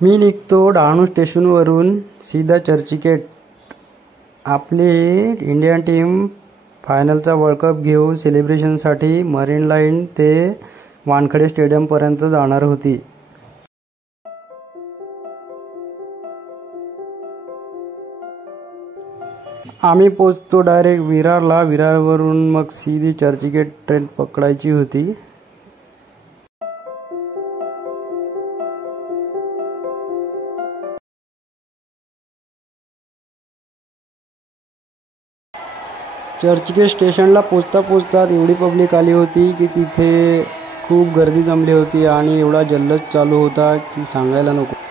मी निघतो डहाणू स्टेशनवरून सीधा चर्चगेट. आपली इंडियन टीम फायनलचा वर्ल्ड कप घेऊन सेलिब्रेशनसाठी मरीन लाईन ते वानखेडे स्टेडियमपर्यंत जाणार होती. आम्ही पोचतो डायरेक्ट विरारला. विरारवरून मग सीधी चर्चगेट ट्रेन पकडायची होती. चर्चगेट स्टेशनला पोचता एवढी पब्लिक आली होती की तिथे खूप गर्दी जमली होती आणि एवढा जल्लोष चालू होता की सांगायला नको.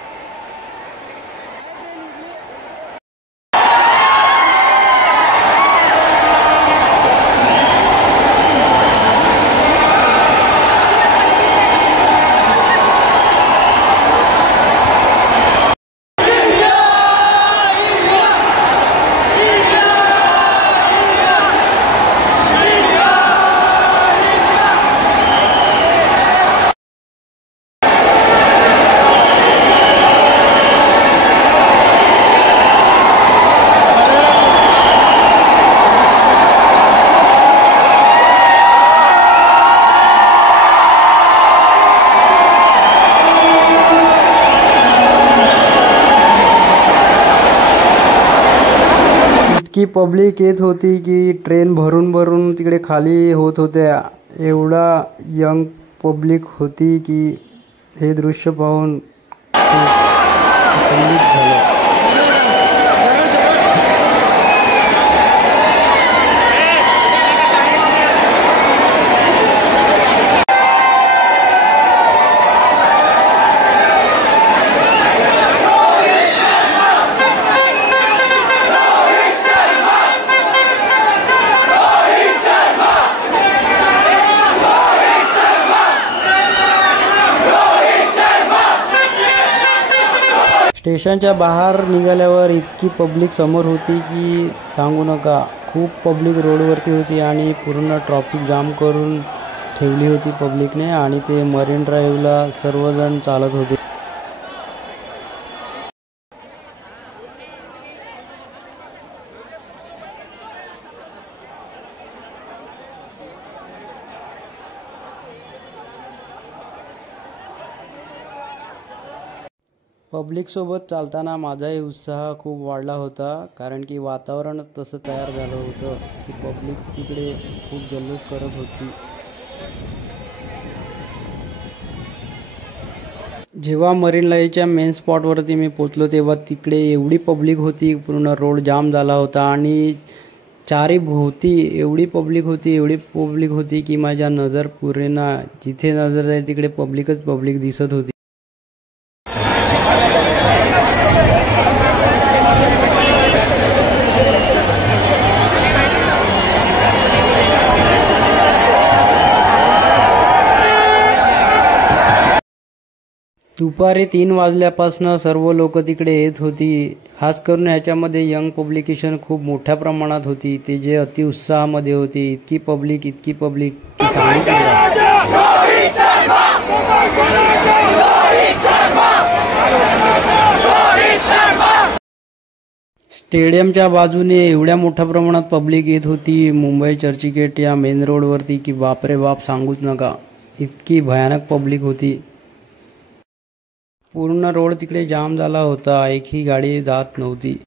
की पब्लिक येत होती की ट्रेन भरून तिकडे खाली होत होत्या. एवढा यंग पब्लिक होती की हे दृश्य पाहून संगीत झालं. स्टेशनच्या बाहेर निघाल्यावर इतकी पब्लिक समोर होती की सांगू नका. खूप पब्लिक रोडवरती होती आणि पूर्ण ट्रॅफिक जाम करून ठेवली होती पब्लिकने. आणि ते मरीन ड्राईव्हला सर्वजण चालत होते. पब्लिकसोबत चालताना माझाही उत्साह खूप वाढला होता, कारण की वातावरणच तसं तयार झालं होतं की पब्लिक तिकडे खूप जल्लोष करत होती. जेव्हा मरीन लाईनच्या मेन स्पॉटवरती मी पोचलो तेव्हा तिकडे एवढी पब्लिक होती, पूर्ण रोड जाम झाला होता आणि चारी भोवती एवढी पब्लिक होती की माझ्या नजर पुरेना. जिथे नजर जाईल तिकडे पब्लिकच पब्लिक दिसत होती. दुपारी 3 वाजल्यापासून सर्व लोक तिकडे येत होती. खास करून ह्याच्यामध्ये यंग पब्लिकेशन खूप मोठ्या प्रमाणात होती. ते जे अति उत्साहामध्ये होती. इतकी पब्लिक की सांगूच नका. स्टेडियमच्या बाजूने एवढ्या मोठ्या प्रमाणात पब्लिक येत होती मुंबई चर्चगेट या मेन रोडवरती की बापरे बाप सांगूच नका. इतकी भयानक पब्लिक होती. पूर्ण रोड तिकडे जाम झाला होता. एकही गाडी जात नव्हती.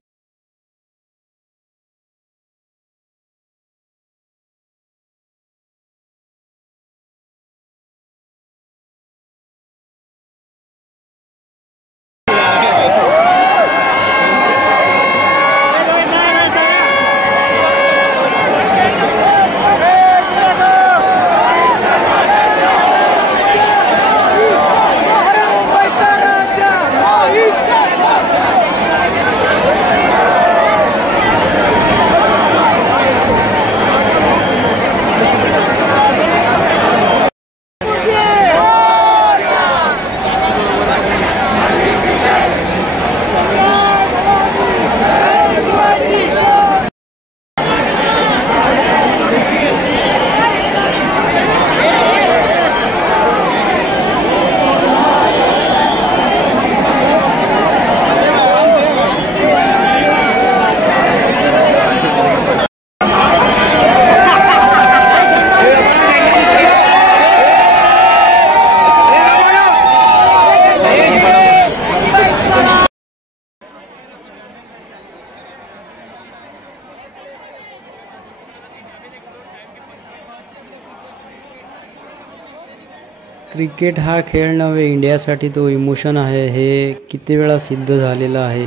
क्रिकेट हा खेळ नव्हे, इंडियासाठी तो इमोशन आहे, हे किती वेळा सिद्ध झालेलं आहे.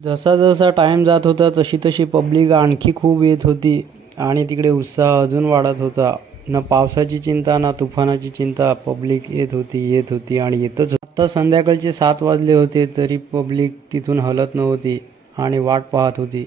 जसा जसा टाइम जात होता तशी तशी पब्लिक आणखी खूप येत होती आणि तिकडे उत्साह अजून वाढत होता. ना पावसाची चिंता ना तुफानाची चिंता. पब्लिक येत होती आणि येतच. आता संध्याकाळचे 7 वाजले होते तरी पब्लिक तिथून हलत नव्हती आणि वाट पाहत होती.